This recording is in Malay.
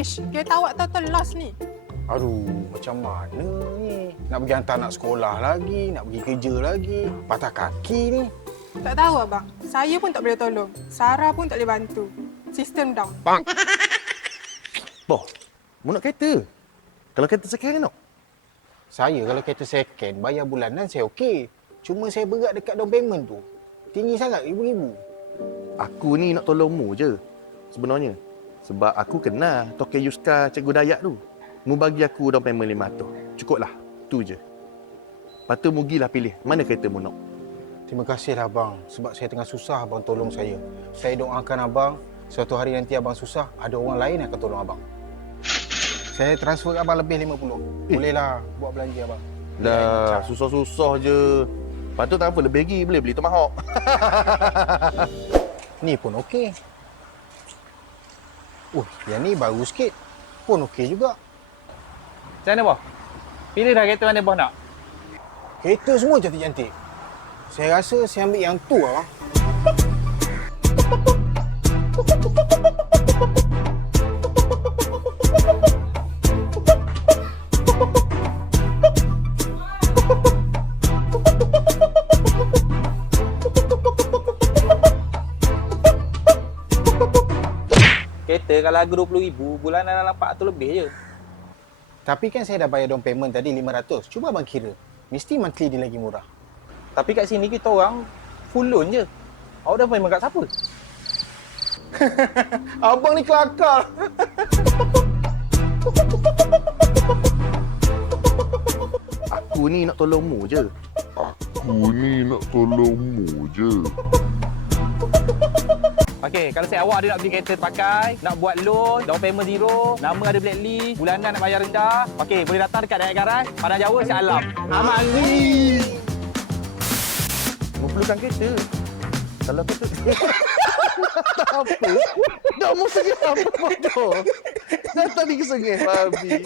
Ish, kereta awak total lost ni. Aduh, macam mana ni? Nak pergi hantar anak sekolah lagi, nak pergi kerja lagi. Patah kaki ni. Tak tahu abang. Saya pun tak boleh tolong. Sarah pun tak boleh bantu. Sistem down. Boh, mu nak kereta? Kalau kereta second nak? Saya kalau kereta second, bayar bulanan saya okey. Cuma saya berat dekat down payment tu. Tinggi sangat, ribu-ribu. Aku ni nak tolong mu je sebenarnya. Sebab aku kenal Toke Yuska Cikgu Dayak tu. Mu bagi aku down payment 500. Cukuplah. Tu je. Lepas tu mu gilah pilih mana kereta mu nak. Terima kasihlah abang sebab saya tengah susah abang tolong saya. Saya doakan abang suatu hari nanti abang susah, ada orang lain yang akan tolong abang. Saya transfer abang lebih 50. Bolehlah buat belanja abang. Dah, susah-susah je. Lepas tu tak apa lebih lagi, boleh beli Tomahawk. Ni pun okey. Yang ni baru sikit. Pun okey juga. Macam mana, Boh? Pilih dah kereta mana Boh nak? Kereta semua cantik-cantik. Saya rasa saya ambil yang tu abang. Kereta kalau harga RM20,000, bulanan dalam 400 lebih je. Tapi kan saya dah bayar down payment tadi 500. Cuba abang kira. Mesti monthly dia lagi murah. Tapi kat sini kita orang full loan je. Awak dah payment kat siapa? Abang ni kelakar. Aku ni nak tolong mu je. Okey, kalau saya awak ada nak beli kereta pakai, nak buat loan, down payment zero, nama ada blacklist, bulanan nak bayar rendah. Okey, boleh datang dekat Dayak Garage, Padang Jawa, Shah Alam. Aman ni. Mu perlukan kereta. Kalau kereta tak apa. Dah mu sengih apa bodoh. Dah tadi kesengih babi.